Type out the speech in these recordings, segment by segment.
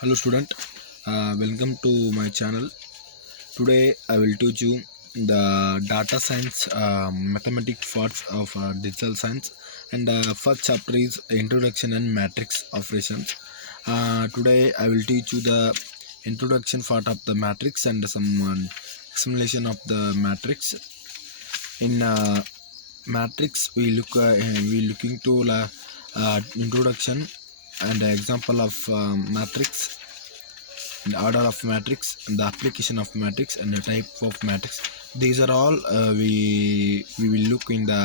Hello student, welcome to my channel. Today I will teach you the data science mathematics parts of digital science, and first chapter is introduction and matrix operations. Today I will teach you the introduction part of the matrix and some explanation of the matrix. In matrix we looking to introduction and example of matrix, the order of matrix, and the application of matrix, and the type of matrix. These are all we will look in the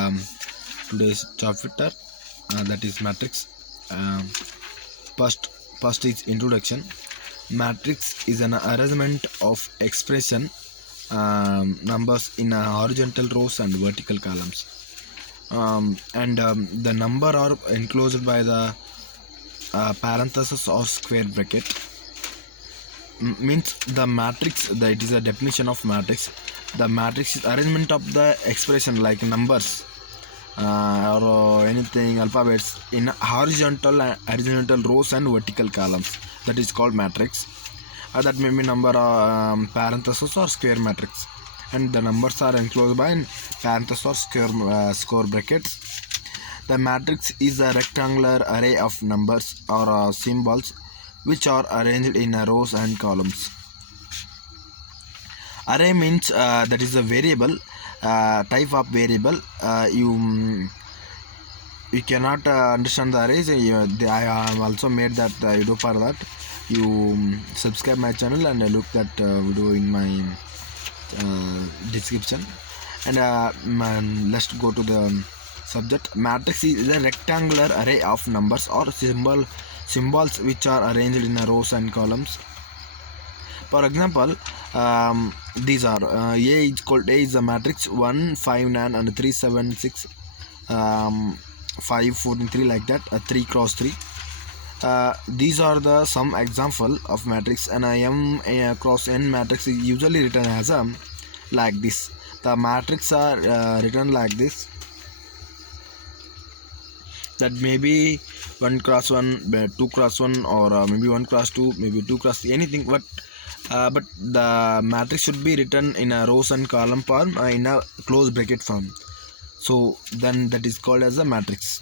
today's chapter, that is matrix. um, first first is introduction. Matrix is an arrangement of expression numbers in horizontal rows and vertical columns, and the number are enclosed by the parenthesis or square bracket. Means the matrix, that it is a definition of matrix. The matrix is arrangement of the expression like numbers or anything alphabets in horizontal rows and vertical columns. That is called matrix. That may be number parenthesis or square matrix, and the numbers are enclosed by parenthesis or square brackets. The matrix is a rectangular array of numbers or symbols which are arranged in rows and columns. Array means that is a variable, type of variable. You cannot understand the arrays. I have also made that video. For that, you subscribe my channel and look that video in my description. And let's go to the subject. Matrix is a rectangular array of numbers or symbols which are arranged in rows and columns. For example, these are A is a matrix 1, 5, 9, and 3, 7, 6, 5, 14, 3, like that, 3 cross 3. These are the some example of matrix, and M cross N matrix is usually written as like this. The matrix are written like this. That may be 1 cross 1, 2 cross 1, or maybe 1 cross 2, maybe 2 cross 3, anything. But the matrix should be written in a rows and column form, in a close bracket form. So then that is called as a matrix.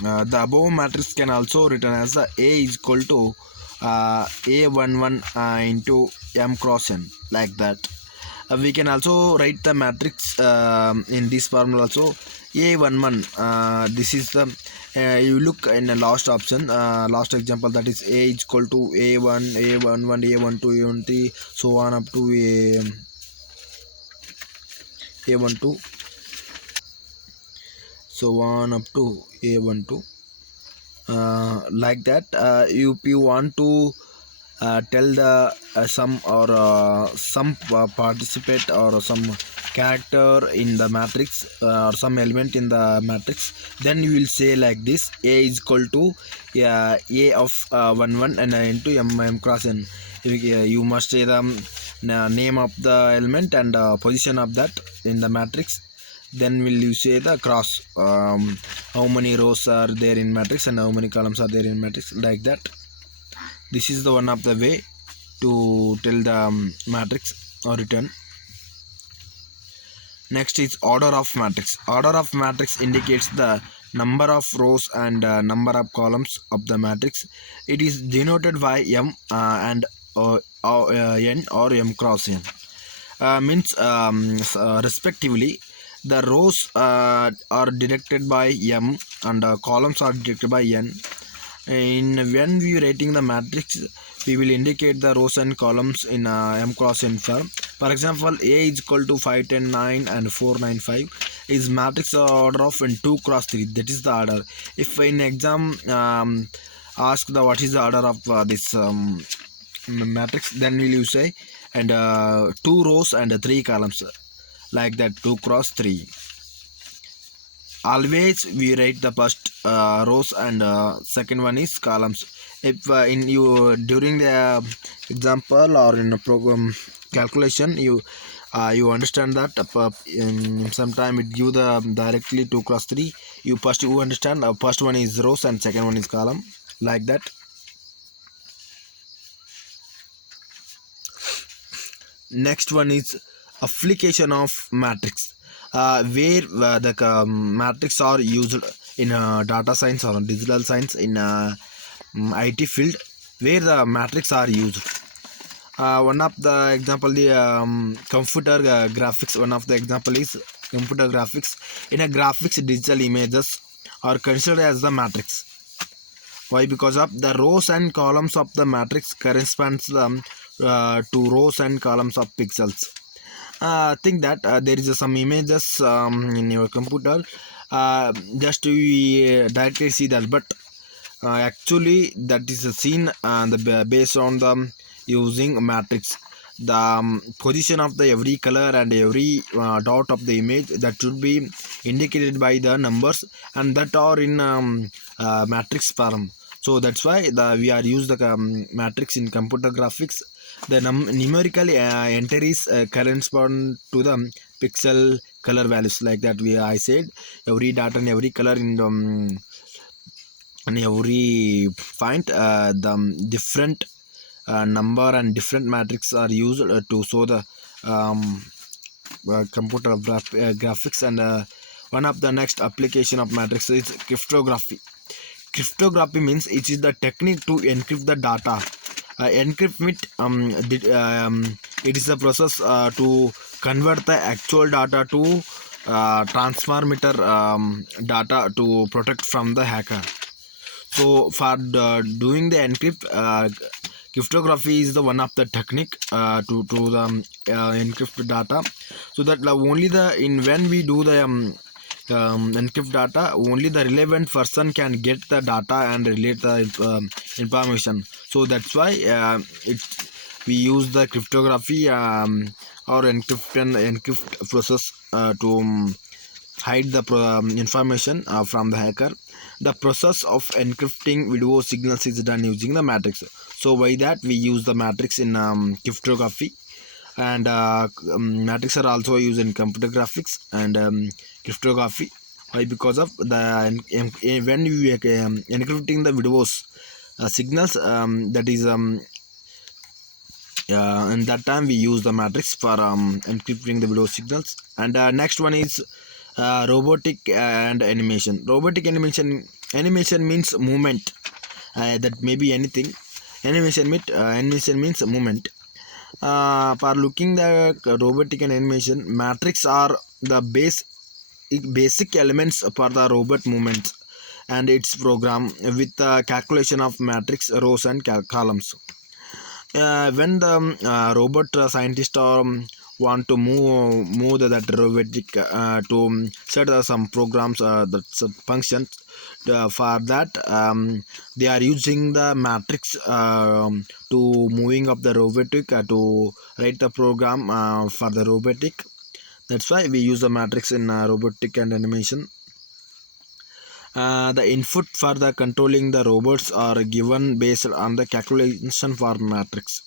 The above matrix can also written as A is equal to A11 into M cross N, like that. We can also write the matrix in this formula also. A11, this is the you look in the last option, last example, that is A is equal to A1, A11, A12, A13, so on up to A12, so on up to A12, like that. If you want to tell the some or some participate or some character in the matrix, or some element in the matrix, then you will say like this: A is equal to A of 1 1 and into M cross N. You must say the name of the element and position of that in the matrix. Then will you say the cross, how many rows are there in matrix and how many columns are there in matrix, like that. This is the one of the way to tell the matrix or return. Next is order of matrix. Order of matrix indicates the number of rows and number of columns of the matrix. It is denoted by M and N or M cross N. Means respectively, the rows are directed by M and columns are directed by N. When we writing the matrix, we will indicate the rows and columns in M cross N form. For example, A is equal to 5, 10, 9 and 4, 9, 5 is matrix order of 2 cross 3. That is the order. If in exam ask the what is the order of this matrix, then will you say and 2 rows and 3 columns, like that, 2 cross 3. Always we write the first rows and second one is columns. If in you during the example or in a program calculation, you understand that sometime it give the directly 2 cross 3. You understand first one is rows and second one is column, like that. next one is application of matrix, where the matrix are used in data science or digital science in IT field, where the matrix are used. One of the example, the computer graphics. One of the example is computer graphics. In a graphics, digital images are considered as the matrix. Why? Because of the rows and columns of the matrix corresponds to rows and columns of pixels. Think that there is some images in your computer. Just we directly see that, but actually that is a scene based on the using matrix. The position of the every color and every dot of the image that should be indicated by the numbers, and that are in matrix form. So that's why we are use the matrix in computer graphics. The numerical entries correspond to the pixel color values, like that I said every dot and every color in the and every point the different number and different matrix are used to show the um, computer graphics. And one of the next application of matrix is cryptography. Cryptography means it is the technique to encrypt the data. Encryptment it is a process to convert the actual data to transmitter data to protect from the hacker. So for doing the encrypt, cryptography is the one of the technique to the encrypt data, so that only the in when we do the encrypt data, only the relevant person can get the data and relate the information. So that's why we use the cryptography or encrypt process to hide the information from the hacker. The process of encrypting video signals is done using the matrix. So by that we use the matrix in cryptography. And matrix are also used in computer graphics and cryptography. Why? Because of the when we encrypting the videos signals, that is in that time we use the matrix for encrypting the video signals. And next one is robotic and animation. Robotic animation means movement. That may be anything. Animation means movement. For looking the robotic and animation, matrix are the basic elements for the robot movements and its program with the calculation of matrix rows and columns. When the robot scientist want to move that robotic to set some programs that functions, for that they are using the matrix to moving of the robotic to write the program for the robotic. That's why we use the matrix in robotic and animation. The input for the controlling the robots are given based on the calculation for matrix.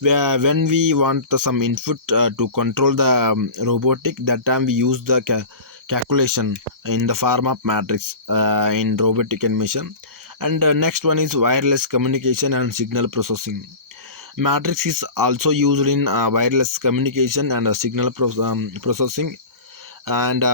When we want some input to control the robotic, that time we use the calculation in the form of matrix in robotic animation. And next one is wireless communication and signal processing. Matrix is also used in wireless communication and signal processing. And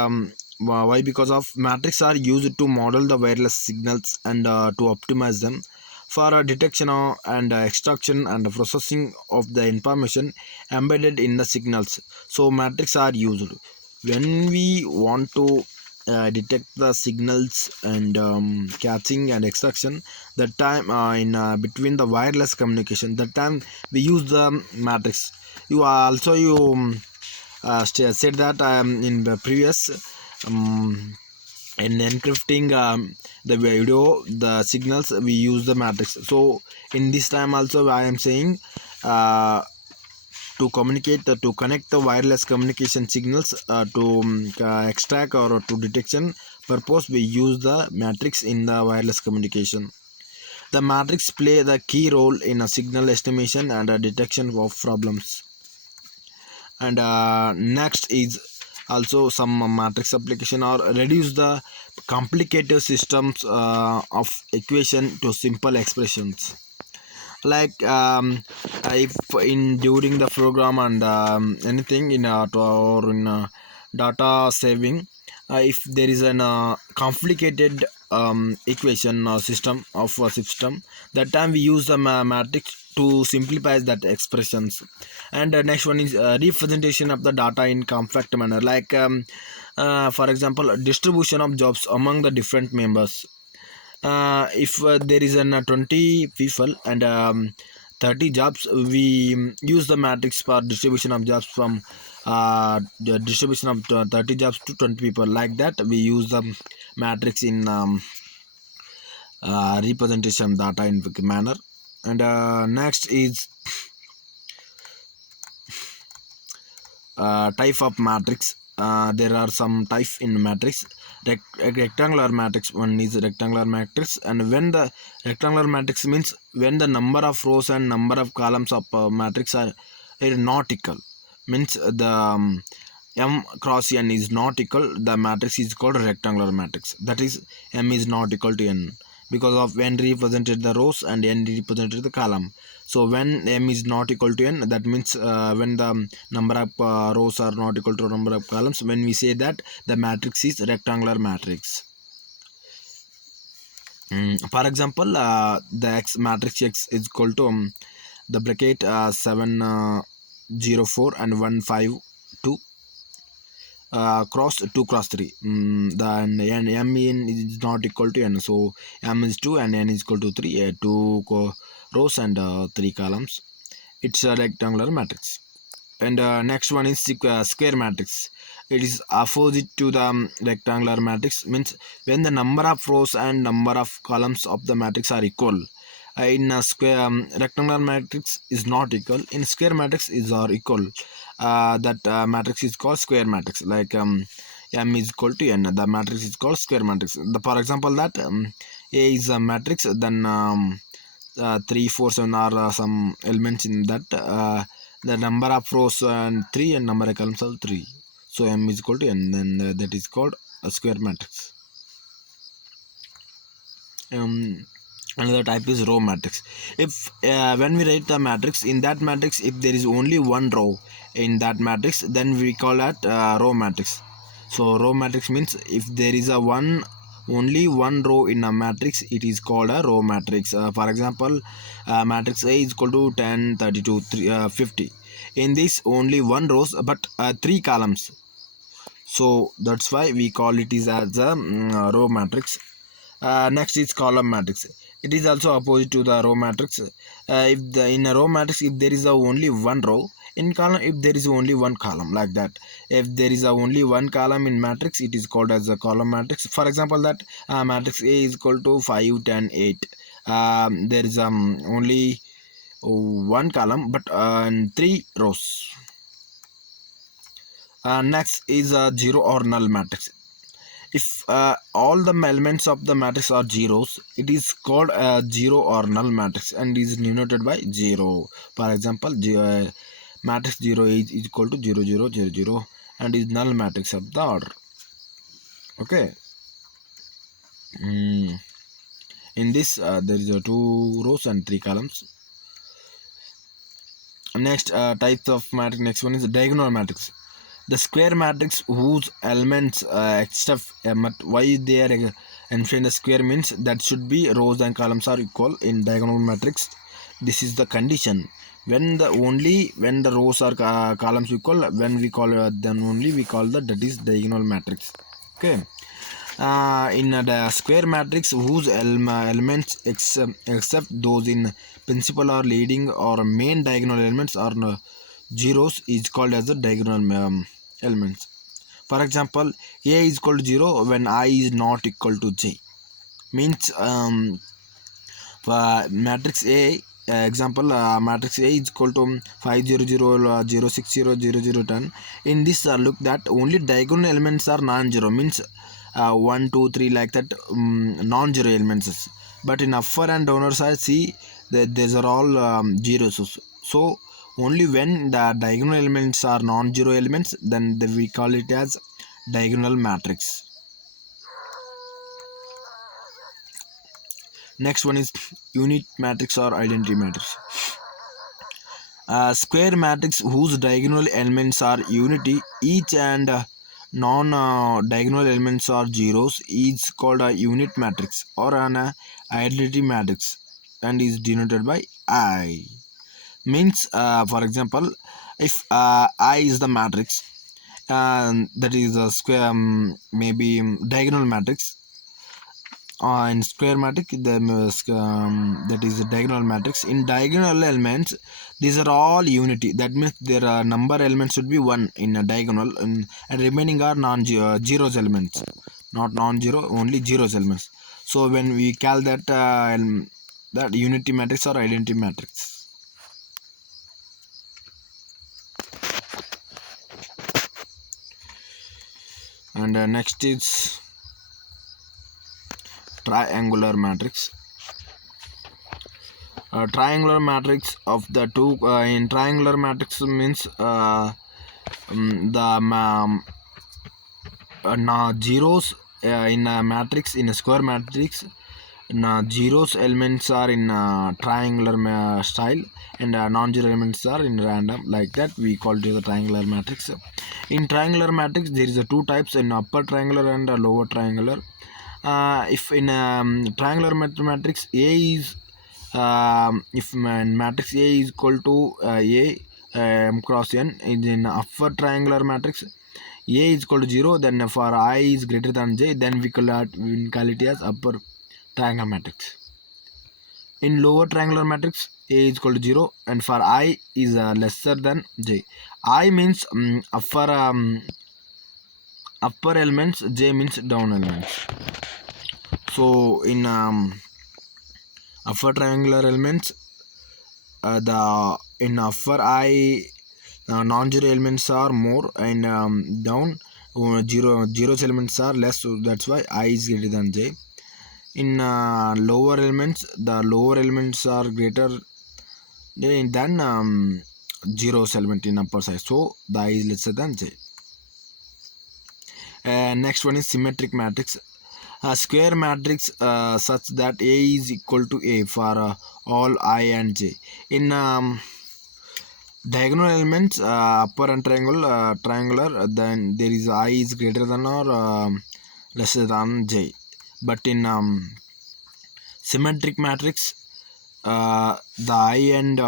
why? Because of matrix are used to model the wireless signals and to optimize them for detection and extraction and processing of the information embedded in the signals. So matrix are used when we want to detect the signals and catching and extraction. That time in between the wireless communication, that time we use the matrix. You also said that in the previous in encrypting the video the signals we use the matrix. So in this time also I am saying to communicate to connect the wireless communication signals to extract or to detection purpose, we use the matrix in the wireless communication. The matrix play the key role in a signal estimation and a detection of problems. And next is also some matrix application or reduce the complicated systems of equation to simple expressions. like if in during the program and anything in or in data saving, if there is an complicated equation or system of a system, that time we use the matrix to simplify that expressions. And next one is representation of the data in compact manner, like for example, distribution of jobs among the different members. If there is an 20 people and 30 jobs, we use the matrix for distribution of jobs from the distribution of 30 jobs to 20 people, like that we use the matrix in representation data in manner. And next is type of matrix. There are some type in matrix. Rectangular matrix, one is rectangular matrix, and when the rectangular matrix means when the number of rows and number of columns of matrix are not equal, means the m cross n is not equal, the matrix is called rectangular matrix. That is, m is not equal to n, because of n represented the rows and n represented the column. So when m is not equal to n, that means when the number of rows are not equal to number of columns, when we say that the matrix is rectangular matrix. For example, the x matrix x is equal to the bracket 704 and 152 cross 2 cross 3. Then m in is not equal to n, so m is 2 and n is equal to 3, 2 rows and 3 columns. It's a rectangular matrix. And next one is square matrix. It is opposite to the rectangular matrix, means when the number of rows and number of columns of the matrix are equal. In a square rectangular matrix is not equal, in square matrix is are equal. That matrix is called square matrix, like m is equal to n, the matrix is called square matrix. For example, that a is a matrix, then 3 4 7 are some elements in that, the number of rows and 3 and number of columns are 3, so m is equal to n, then that is called a square matrix. Another type is row matrix. If when we write the matrix, in that matrix if there is only one row in that matrix, then we call that row matrix. So row matrix means if there is a only one row in a matrix, it is called a row matrix. For example, matrix A is equal to 10 32 50. In this only one rows but 3 columns, so that's why we call it is as a row matrix. Next is column matrix. It is also opposite to the row matrix. If the in a row matrix, if there is a only one row, in column if there is only one column, like that. If there is a only one column in matrix, it is called as a column matrix. For example, that matrix A is equal to 5 10 8. There is only one column but 3 rows. Next is a zero or null matrix. If all the elements of the matrix are zeros, it is called a zero or null matrix and is denoted by 0. For example, matrix 0 is equal to 0 0 0 0 and is null matrix of the order. Okay. In this there is 2 rows and 3 columns. Next types of matrix. Next one is diagonal matrix. The square matrix whose elements except why they are mentioned the square means that should be rows and columns are equal in diagonal matrix. This is the condition. When the rows are columns equal, when we call then only we call that is diagonal matrix. Okay. In the square matrix whose elements except those in principal or leading or main diagonal elements are zeros is called as the diagonal elements. For example, a is equal to 0 when I is not equal to j, means for matrix A, example matrix A is equal to 5 0 0 0 6 0 0 0 10. In this look that only diagonal elements are non-zero, means 1 2 3 like that, non-zero elements. But in upper and downer side, see that these are all zeros. So only when the diagonal elements are non-zero elements, then we call it as diagonal matrix. Next one is unit matrix or identity matrix. Square matrix whose diagonal elements are unity, each and non diagonal elements are zeros, is called a unit matrix or an identity matrix and is denoted by I. Means, for example, if I is the matrix, that is a square, maybe diagonal matrix, in square matrix, that is a diagonal matrix. In diagonal elements, these are all unity. That means their number elements should be 1 in a diagonal, and remaining are zeros elements, not non-zero, only zeros elements. So when we call that that unity matrix or identity matrix. And next is triangular matrix. Triangular matrix of the two, in triangular matrix means the zeros in a matrix, in a square matrix, zeros elements are in triangular style, and non-zero elements are in random. Like that we call it the triangular matrix. In triangular matrix there is a two types, in upper triangular and lower triangular. If in triangular matrix A is if matrix A is equal to A cross n, in upper triangular matrix A is equal to 0, then for I is greater than j, then we call it as upper triangular matrix. In lower triangular matrix A is equal to 0, and for I is lesser than j. I means upper elements, j means down elements. So in upper triangular elements, the in upper I non-zero elements are more, and down zeros elements are less, so that's why I is greater than j. In lower elements, the lower elements are greater than zeros element in upper side, so the I is lesser than j. Next one is symmetric matrix. A square matrix such that A is equal to A for all I and j. In diagonal elements, upper and triangular, then there is I is greater than or lesser than j. But in symmetric matrix, the I and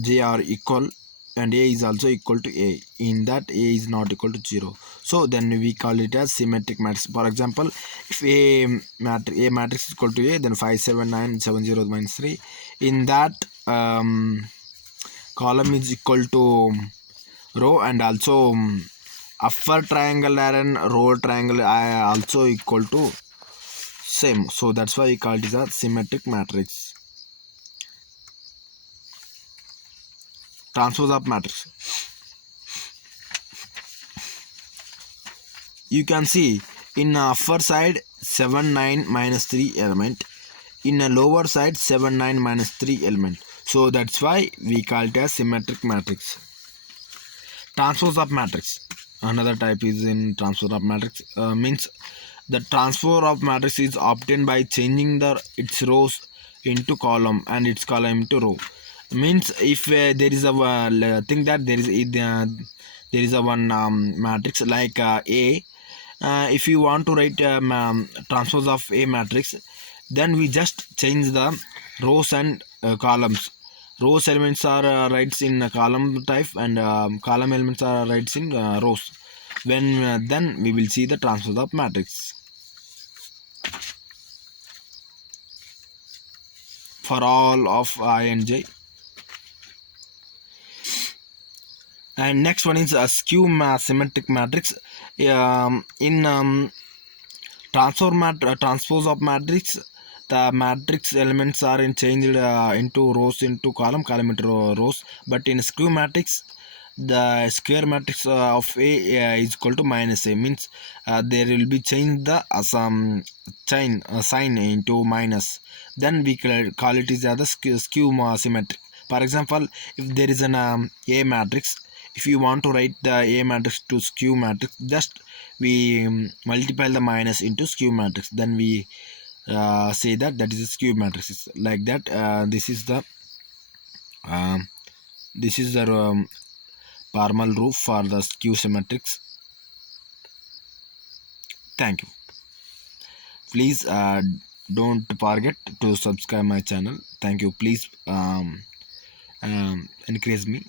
j are equal, and A is also equal to A. In that A is not equal to 0, so then we call it as symmetric matrix. For example, if A matrix is equal to A, then 5 7 9 7 0 minus 3, in that column is equal to row, and also upper triangular and row triangle are also equal to same, so that's why we call it as a symmetric matrix. Transpose of matrix. You can see in upper side 7 9 minus 3 element, in a lower side 7 9 minus 3 element, so that's why we call it as symmetric matrix. Transpose of matrix, another type is in transpose of matrix. Means the transfer of matrix is obtained by changing its rows into column and its column into row. Means if there is a think that there is a one matrix like A. If you want to write transpose of A matrix, then we just change the rows and columns. Rows elements are writes in column type, and column elements are writes in rows. When then we will see the transpose of matrix for all of I and j. And next one is a skew symmetric matrix. In transpose of matrix, the matrix elements are changed into rows into column into rows. But in skew matrix, the square matrix of A is equal to minus A. Means there will be changed the some sign into minus. Then we call it as the skew symmetric. For example, if there is an A matrix, if you want to write the A matrix to skew matrix, just we multiply the minus into skew matrix. Then we say that that is a skew matrices like that. Um, this is the Parmal roof for the skew symmetrics. Thank you. Please don't forget to subscribe my channel. Thank you. Please encourage me.